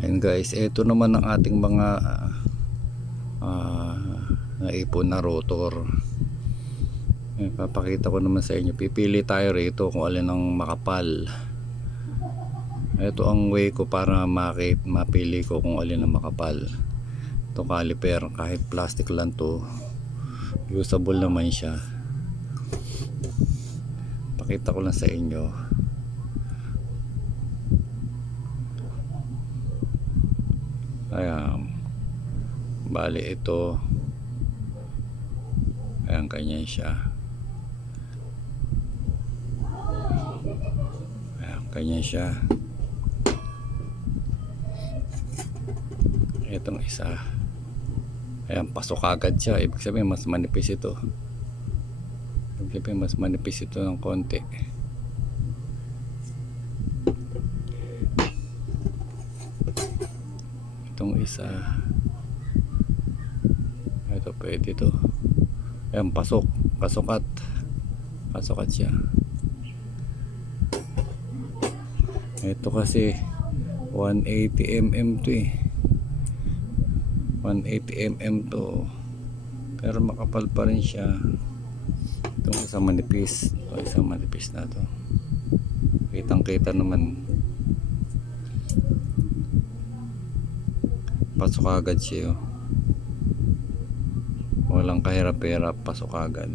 And guys, ito naman ang ating mga naipon na rotor. Papakita ko naman sa inyo. Pipili tayo rito kung alin ang makapal. Ito ang way ko para mapili ko kung alin ang makapal. Ito caliper, kahit plastic lang to, usable naman siya. Pakita ko lang sa inyo. Ayan, bali ito, ayan, ganyan siya. Ayan, ganyan siya. Itong isa, ayan, pasok agad siya. Ibig sabihin mas manipis ito. Ibig sabihin mas manipis ito ng konti. Itong isa, ito pwede ito. Ayan, pasukat siya. Ito kasi 180mm to eh. 180mm to, pero makapal pa rin siya. Itong isang manipis, ito isang manipis na to, kitang kita naman. Pasok agad siya, walang kahirap-hirap, pasok agad.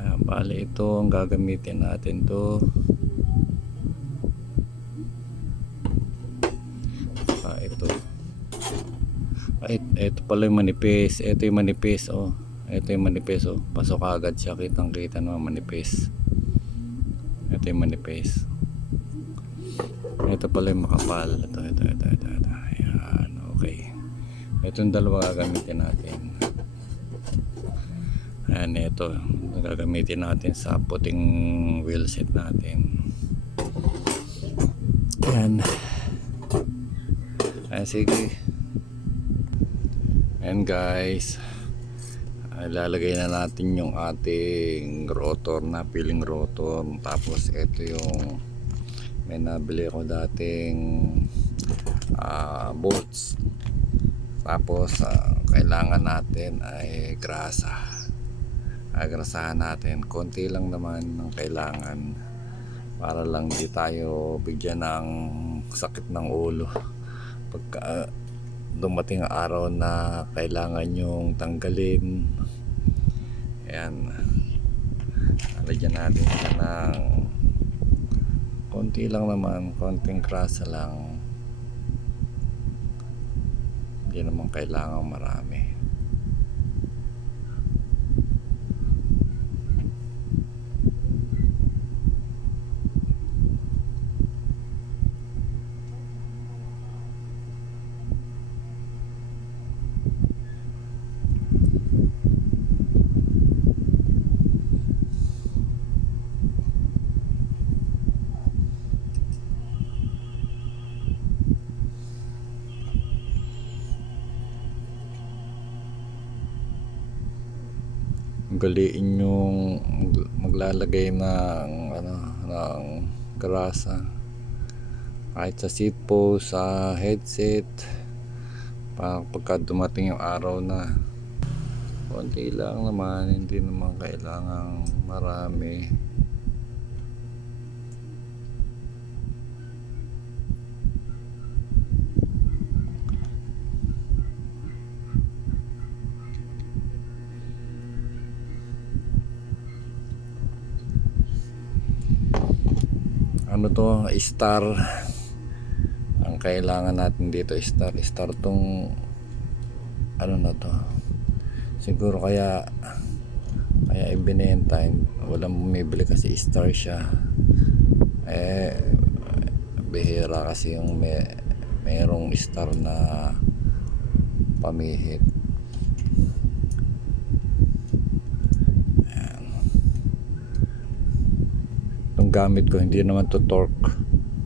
Ayan, bali ito ang gagamitin natin to. Ito pala yung manipis. Ito yung manipis, oh. Ito yung manipis, oh. Pasok agad siya, kitang kita naman manipis. Ito yung manipis. Ito pala yung makapal. Ito. Ayan, okay. Ito yung dalawa gagamitin natin. Ayan, ito gagamitin natin sa puting wheel set natin. Ayan. Ayan, sige. And guys, ilalagay na natin yung ating rotor na piling rotor. Tapos ito yung may nabili ko dating bolts. Tapos kailangan natin ay grasa. Grasahan natin, konti lang naman ang kailangan para lang di tayo bigyan ng sakit ng ulo pagka dumating ang araw na kailangan yung tanggalin. Ayan, lalagyan natin siya ng konti lang naman, konting grasa lang, hindi naman kailangan marami. Galiin yung maglalagay ng ng grasa kahit sa seat post, sa headset, pagka dumating yung araw na. Konti lang naman, hindi naman kailangang marami. Ano to, star ang kailangan natin dito. Star tong ano na to, siguro kaya ibinenta, walang bumibili kasi star siya. Bihira kasi yung mayroong star na pamihit. Gamit ko hindi naman to torque,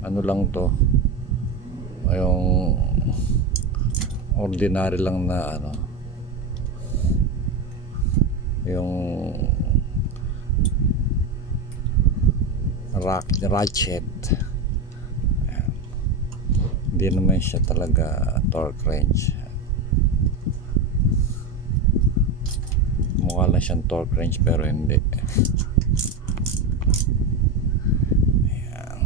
ano lang to, yung ordinary lang na yung ratchet. Ayan. Hindi naman siya talaga torque wrench. Mukha lang siyang torque wrench pero hindi. Ayan.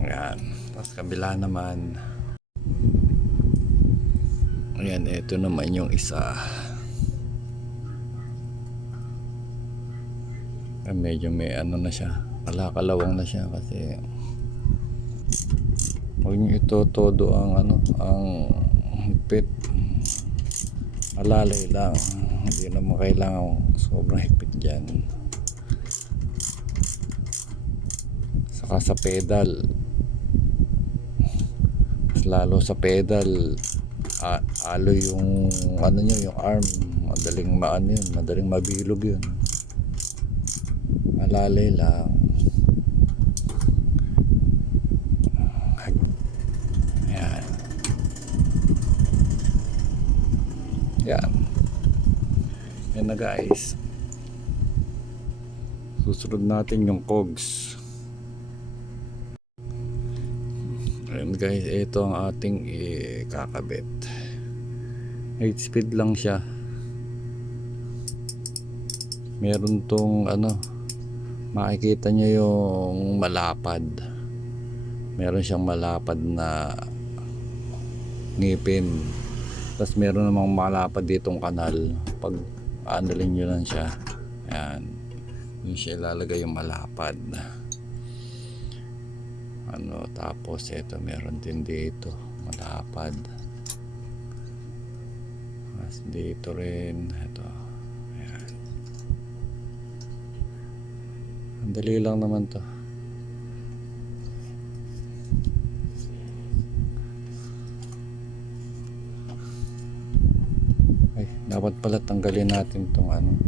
Ayan. Tapos kabila naman. Ayan, ito naman yung isa. Medyo may ano na siya, kalakalawang na siya kasi huwag nyo ito todo ang ano, ang higpit. Alalay lang, hindi naman kailangan sobrang higpit dyan. Saka sa pedal, mas lalo sa pedal, alo yung ano nyo, yung arm, madaling maano yun, madaling mabilog yun. Malalay lang. Ayan. Yan. Yan na guys. Susunod natin yung cogs. Ayan guys, ito ang ating kakabit. 8 speed lang siya. Meron tong ano, makikita nyo yung malapad. Meron siyang malapad na ngipin. Tapos meron namang malapad ditong kanal. Pag aanalin nyo lang siya, ayan, yun siya ilalagay yung malapad. Ano, tapos ito meron din dito malapad. Tapos dito rin ito. Ayan. Ang dali lang naman to. Ay, dapat pala tanggalin natin tong ano,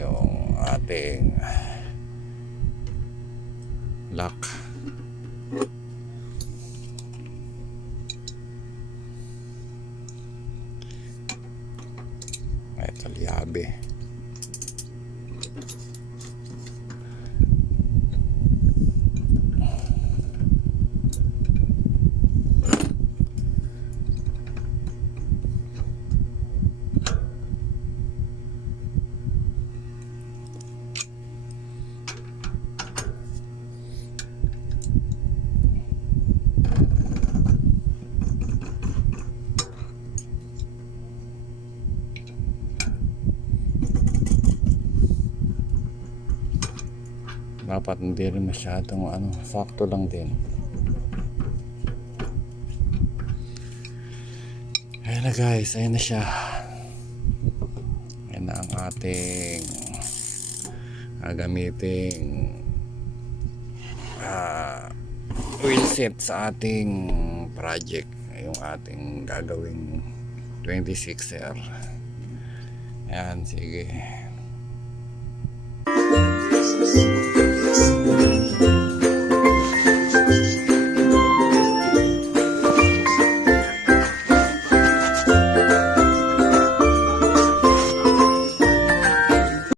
yung ating lock. Ito liabe. Dapat hindi rin masyadong ano, sakto lang din. Ayan na guys, ayan na siya. Ayan na ang ating gagamiting wheel set sa ating project. Yung ating gagawing 26R. Ayan, sige.